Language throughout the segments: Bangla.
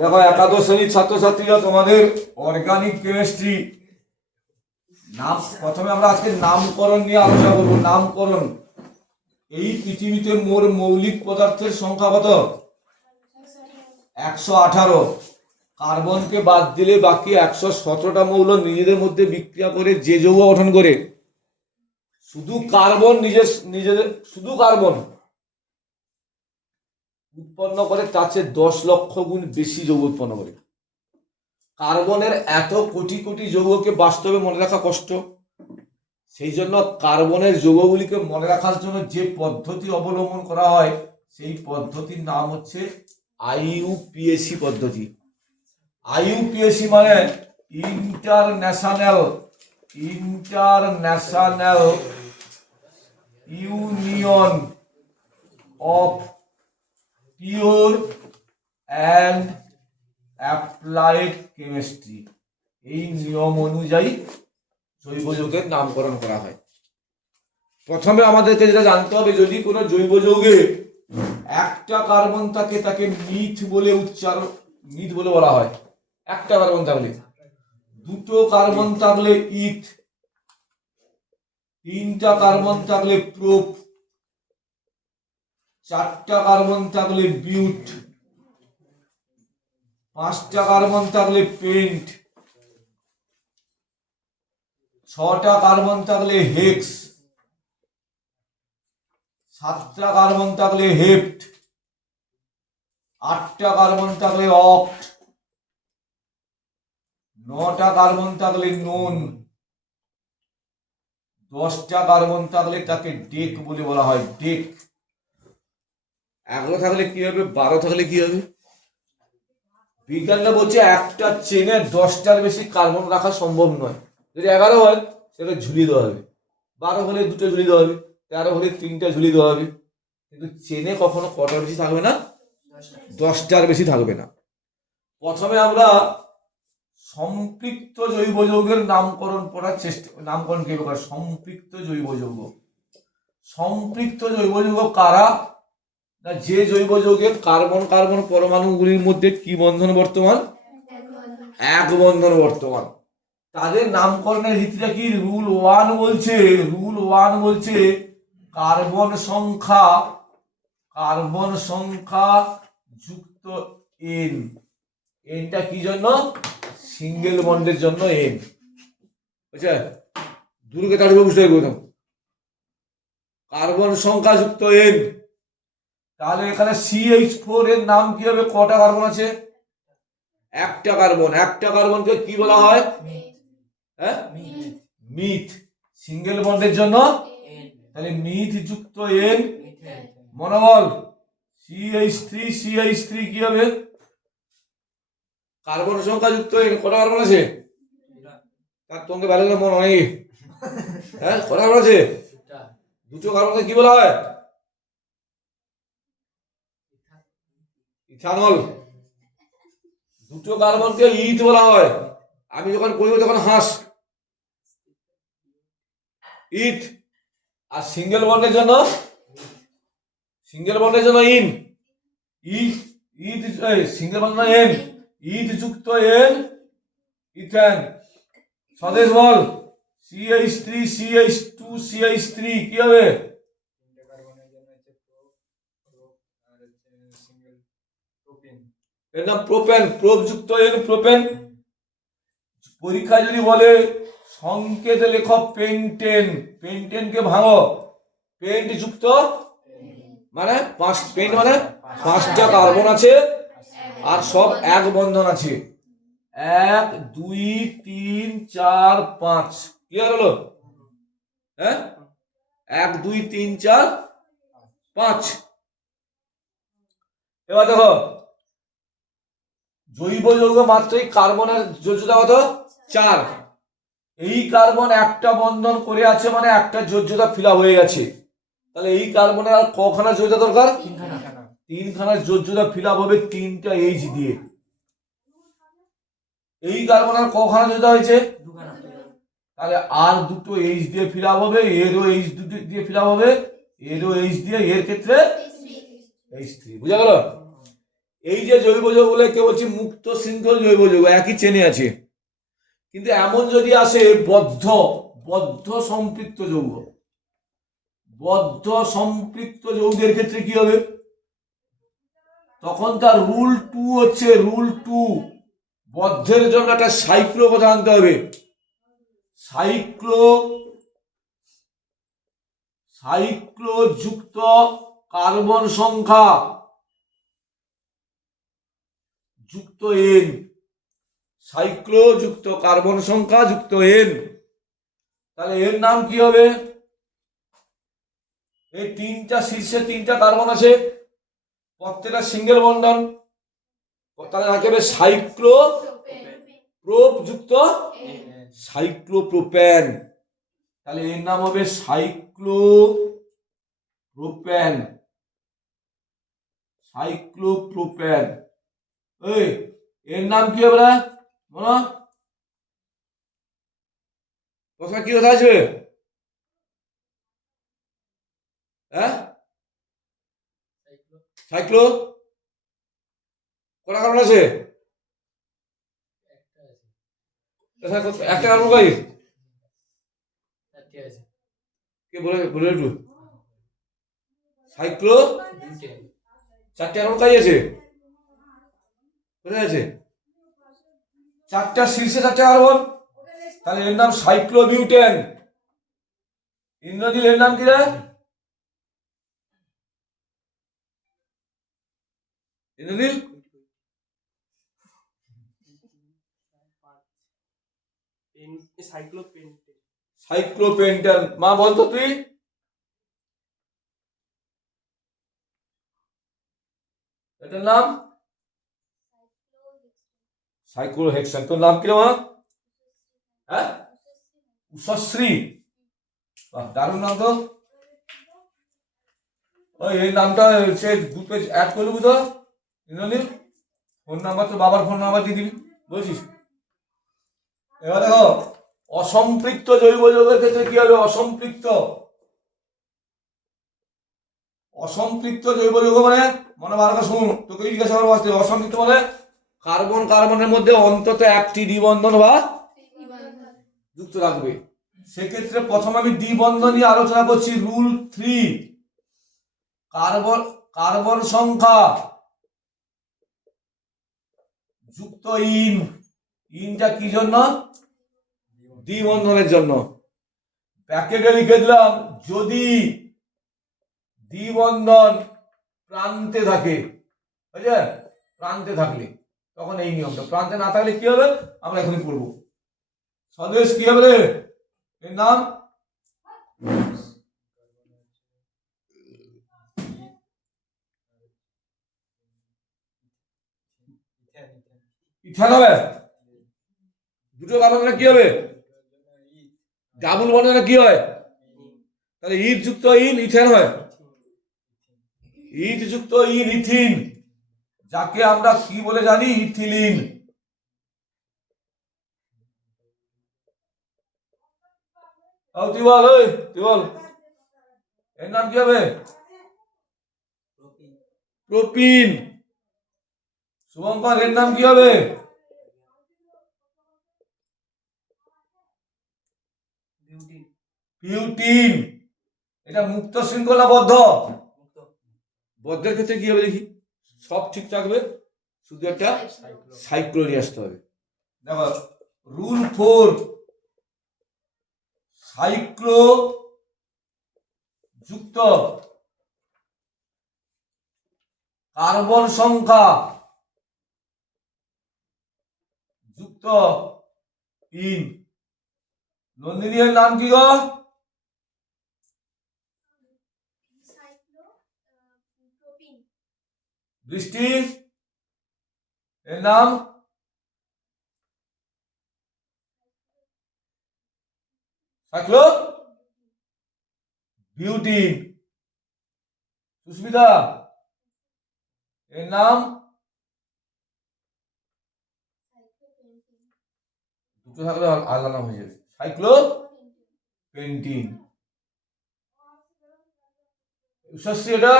দেখো একাদশ শ্রেণীর ছাত্রছাত্রীরা তোমাদের অর্গানিক কেমিস্ট্রি নাম প্রথমে আমরা আজকে নামকরণ নিয়ে আলোচনা করব। নামকরণ। এই পৃথিবীতে মোট মৌলিক পদার্থের সংখ্যা কত? 118। কার্বনকে বাদ দিলে বাকি 117টা মৌল নিজেদের মধ্যে বিক্রিয়া করে যে যৌগ গঠন করে। শুধু কার্বন নিজেদের শুধু কার্বন উৎপন্ন করে তার চেয়ে 10 লক্ষ গুণ বেশি যৌগ উৎপন্ন করে। কার্বনের এত কোটি কোটি যৌগকে বাস্তবে মনে রাখা কষ্ট। সেই জন্য কার্বনের যৌগগুলিকে মনে রাখার জন্য যে পদ্ধতি অবলম্বন করা হয় সেই পদ্ধতির নাম হচ্ছে IUPAC পদ্ধতি। IUPAC মানে international union of pure and applied chemistry. এই নিয়ম অনুযায়ী জৈব যৌগের নামকরণ করা হয়। প্রথমে আমাদেরকে যেটা জানতে হবে, যদি কোনো জৈব যৌগে একটা কার্বন থাকে তাকে মিথ বলে বলা হয়। একটা কার্বন থাকলে, দুটো কার্বন থাকলে ইথ, তিনটা কার্বন থাকলে প্রোপ, চারটা কার্বন থাকলে বিউট, পাঁচটা কার্বন থাকলে পেন্ট, ছটা কার্বন থাকলে হেক্স, সাতটা কার্বন থাকলে হেপ্ট, আটটা কার্বন থাকলে অক্ট, নটা কার্বন থাকলে নোন, 10টা কার্বন থাকলে তাকে ডেক বলে বলা হয়। ডেক। 11 থাকলে কি হবে, 12 থাকলে কি হবে? বিজ্ঞানরা বলছে একটা চেনে 10টার বেশি কার্বন রাখা সম্ভব নয়। যদি 11 হয় সেটা ঝুলিয়ে দেওয়া হবে, 12 হলে 2টা ঝুলিয়ে দেওয়া হবে, 13 হলে 3টা ঝুলিয়ে দেওয়া হবে। কিন্তু চেনে কখনো কটার বেশি থাকবে না, 10টার বেশি থাকবে না। প্রথমে আমরা সম্পৃক্ত জৈব যৌগের নামকরণ কি প্রকার? সম্পৃক্ত জৈব যৌগ। সম্পৃক্ত জৈব যৌগ কারা? না, যে জৈব যৌগের কার্বন কার্বন পরমাণুগুলির মধ্যে কি বন্ধন বর্তমান? এক বন্ধন বর্তমান। তাদের নামকরণের রীতিটা কি? রুল 1 বলছে কার্বন সংখ্যা যুক্ত এন। এনটা কি জন্য? সিঙ্গেল বন্ডের জন্য এন। বুঝছে? দুটোকে তাড়িয়ে বুঝতে হবে। কার্বন সংখ্যা যুক্ত এন। তাহলে এখানে CH4 এর নাম কি হবে? কটা কার্বন আছে? একটা কার্বন। একটা কার্বনকে কি বলা হয়? হ্যাঁ, মিথ। সিঙ্গেল বন্ডের জন্য তাহলে মিথ যুক্ত এন। মনোবল CH3 কি হবে? কার্বন সংখ্যা যুক্ত এন। কটা কার্বন আছে? তার তোমাকে ভালো করে মনে হয়। হ্যাঁ, কটা কার্বন আছে? দুটো কার্বনকে কি বলা হয়? ইথানল। দুটো কার্বনকে ইথ বলা হয়। আমি যখন পড়ব তখন হাস ইথ। আর সিঙ্গেল বন্ডের জন্য ইন। ইথ সিঙ্গেল বন্ড এন। ইথ যুক্ত এন ইথেন। স্বদেশ বল CH3 কি হবে? এর নাম প্রোপেন। প্রোপ যুক্ত এন প্রোপেন। পরীক্ষা যদি বলে সংকেতে লেখ পেন্টেন, পেন্টেনকে ভাঙো। পেন্ট যুক্ত মানে পেন্ট মানে 5টা কার্বন আছে আর সব এক বন্ধন আছে। 1 2 3 4 5। ক্লিয়ার হলো? হ্যাঁ, 1 2 3 4 5। এবার দেখো, জৈব যৌগ মাত্রই কার্বনের যোজ্যতা কত? 4। এই কার্বন একটা বন্ধন করে আছে মানে একটা যোজ্যতা ফিল আপ হয়ে গেছে। তাহলে এই কার্বনের আর কখানা যোজ্যতা দরকার? 3খানা যোজ্যতা ফিল আপ হবে 3টা H দিয়ে। এই কার্বনের কখানা যোজ্যতা হয়েছে? 2খানা। তাহলে আর দুটো H দিয়ে ফিল আপ হবে, এরও H দুটো দিয়ে ফিল আপ হবে, এরও H দিয়ে, এর ক্ষেত্রে H3। বুঝা গেল? এই যে জৈব যৌগ বলে কেউ বলছি মুক্ত শৃঙ্খল জৈব যৌগ, একই চেনে আছে। কিন্তু এমন যদি আসে বদ্ধ বদ্ধ সম্পৃক্ত যৌগ, বদ্ধ সম্পৃক্ত যৌগের ক্ষেত্রে কি হবে? তখন তার রুল 2 হচ্ছে, রুল 2 বদ্ধের জন্য একটা সাইক্লো কথা আনতে হবে। সাইক্লো সাইক্লো যুক্ত কার্বন সংখ্যা যুক্ত এন, সাইক্লো যুক্ত কার্বন সংখ্যা যুক্ত এন। তাহলে এর নাম কি হবে? এই তিনটা শীর্ষে তিনটা কার্বন আছে, প্রত্যেকটা সিঙ্গেল বন্ডন, তাহলে রাখবে সাইক্লো প্রোপ যুক্ত সাইক্লোপ্রোপ্যান। তাহলে এর নাম হবে সাইক্লোপ্রোপ্যান, সাইক্লোপ্রোপ্যান। এই এর নাম কি হবে না বলো? প্রথমে কি কথা আসবে? হ্যাঁ, সাইক্লো কটা কারণ আছে? একটা কারণ কই কে বলে বলে একটু। সাইক্লো চারটে কারণ কাজ আছে, কোথায় আছে? চারটা শীর্ষে চারটে কার্বন, তাহলে এর নাম সাইক্লোবিউটেন। ইন্দ্রনীল এর নাম কি রে? ইন্দ্রনীল সাইক্লোপেন্টেন। মা বলতো তুই এটার নাম সাইক্লোহেক্সেন। তোর নাম কি রে মা? হ্যাঁ, উষশ্রী। বাহ, দারুণ নাম তো। ওই এই নামটা সে গ্রুপে অ্যাড করে দেবো তো ইন্দ্রনীল। ফোন নাম্বার তো বাবার ফোন নাম্বার দিয়ে দিবি, বুঝছিস? এবার দেখো অসম্পৃক্ত জৈব যৌগের ক্ষেত্রে কি হবে? অসম্পৃক্ত জৈব যৌগ মানে মনে ভালো করে শুনুন, তোকে জিজ্ঞাসা করবো আসতে। অসম্পৃক্ত মানে কার্বন কার্বনের মধ্যে অন্তত একটি দ্বিবন্ধন বা যুক্ত রাখবে। সেক্ষেত্রে প্রথম আমি দ্বিবন্ধন নিয়ে আলোচনা করছি। রুল 3, কার্বন কার্বন সংখ্যা যুক্ত ইনটা কি জন্য? দ্বিবন্ধনের জন্য। প্যাকেটে লিখে দিলাম যদি দ্বিবন্ধন প্রান্তে থাকে, বুঝলে? প্রান্তে থাকলে তখন এই নিয়মটা, প্রান্তে না থাকলে কি হবে আমরা এখনই পড়বো। স্বদেশ কি হবে রে? এর নাম ইথান হবে। দুটো কার্বন কি হবে? ডাবল বন্ডনে কি হয়? তাহলে ইথ যুক্ত ইথেন হয়। ইথ যুক্ত ইথিন, যাকে আমরা কি বলে জানি? ইথিলিন। তুই বল, তুই বল এর নাম কি হবে? প্রোপিন। শুভঙ্কর এর নাম কি হবে? বিউটিন। এটা মুক্ত শৃঙ্খলা বদ্ধ? বদ্ধের ক্ষেত্রে কি হবে দেখি? সব ঠিক থাকবে, শুধু একটা সাইক্লো নিয়ে আসতে হবে। দেখো রুল 4, সাইক্লো যুক্ত কার্বন সংখ্যা যুক্ত ইন। নন্দিনী এর নাম কি গো? বৃষ্টি এর নাম? Cyclo butene. সুস্মিতা এর নাম? দুটো থাকলে আলাদা নাম হয়ে যাবে, সাইক্লো পেন্টিন। উষশ্রী এটা?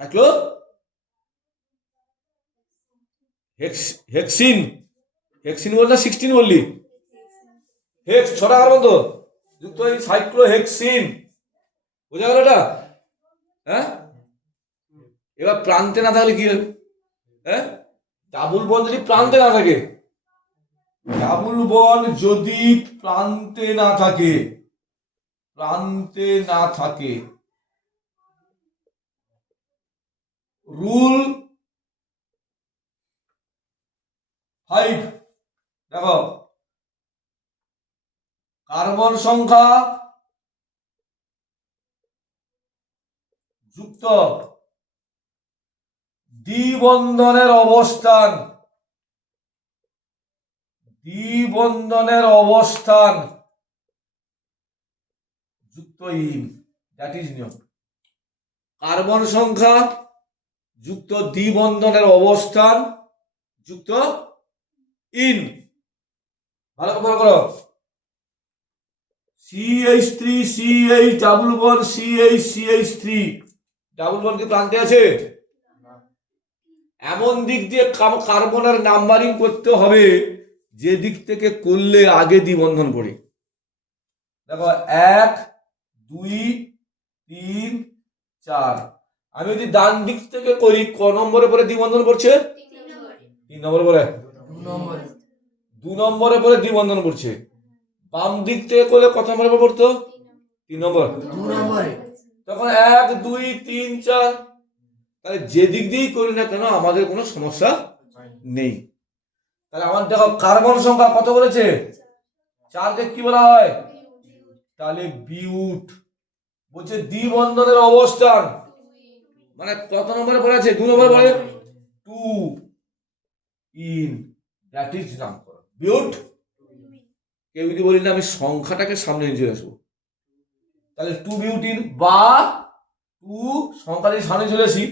থাকলো হেক্সিন, হেক্সিন বল না 16 বললি? হেক্স ছটা কার্বন তো, যুক্ত এই সাইক্লোহেক্সিন। বোঝা গেল এটা? হ্যাঁ, এবার প্রান্তে না থাকলে কি হবে? হ্যাঁ, ডাবল বন্ড যদি প্রান্তে না থাকে, ডাবল বন্ড যদি প্রান্তে না থাকে, প্রান্তে না থাকে, রুল 5 দেখো, কার্বন সংখ্যা যুক্ত দ্বিবন্ধনের অবস্থান, দ্বিবন্ধনের অবস্থান যুক্ত ইন, দ্যাট ইজ নিয়ম। কার্বন সংখ্যা যুক্ত দ্বিবন্ধনের অবস্থান যুক্ত ইন। ভালো করো। CH3 CH double bond CH CH3 double bond কি প্রান্তে আছে? এমন দিক দিয়ে কার্বনের নাম্বারিং করতে হবে যে দিক থেকে করলে আগে দ্বিবন্ধন পড়ে। দেখো 1 2 3 4, আমি যদি ডান দিক থেকে করি ক নম্বরে পরে দ্বিবন্ধন পড়ছে? 3 নম্বরে পরে। 2 নম্বরে পরে দ্বিবন্ধন পড়ছে। বাম দিক থেকে করলে কত নম্বরে পড়তো? 3 নম্বর। তখন 1 2 3 4, তাহলে যে দিক দিয়েই করি না কেন আমাদের কোনো সমস্যা নেই। তাহলে আমার দেখো কার্বন সংখ্যা কত বলেছে? 4কে কি বলা হয়? তাহলে বিউট। বলছে দ্বিবন্ধনের অবস্থান, মানে কত নম্বরে পড়ে আছে? 2 নম্বরে পড়ে 2 ইন, দ্যাট ইজ নামকরণ বিউট। কেউ যদি বলি না আমি সংখ্যাটাকে সামনে নিয়ে চলে আসবো, তাহলে 2 বিউটিন বা 2 সংখ্যাটি সামনে চলে আসি,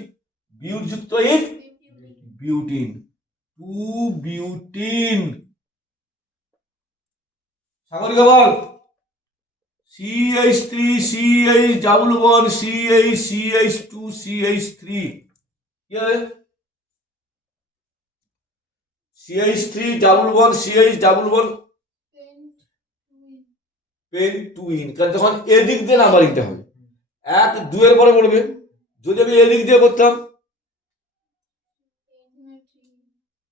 বিউট যুক্ত ইন বিউটিন, 2 বিউটিন। সাগরিকা বল। CH3 CH double bond CH CH2 CH3 কি হবে? CH3 double bond CH double bond pentyne, কারণ তখন এদিক দিয়ে নাম্বারিংটা হবে, 1 2 এর পরে পড়বে। যদি আমি এদিক দিয়ে করতাম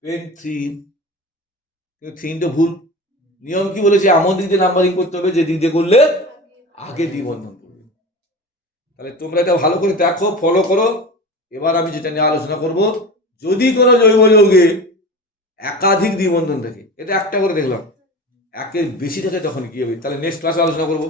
পেন্ট্রিন, কিন্তু 3 তো ভুল। নিয়ম কি বলেছে? এমন দিক দিয়ে নাম্বারিং করতে হবে যে দিক দিয়ে করলে আগে দ্বিবন্ধন করবে। তাহলে তোমরা এটা ভালো করে দেখো, ফলো করো। এবার আমি যেটা নিয়ে আলোচনা করব, যদি কোনো জৈব যৌগে একাধিক দ্বিবন্ধন থাকে, এটা একটা করে দেখলাম, একের বেশি থাকে তখন কি হবে, তাহলে নেক্সট ক্লাসে আলোচনা করবো।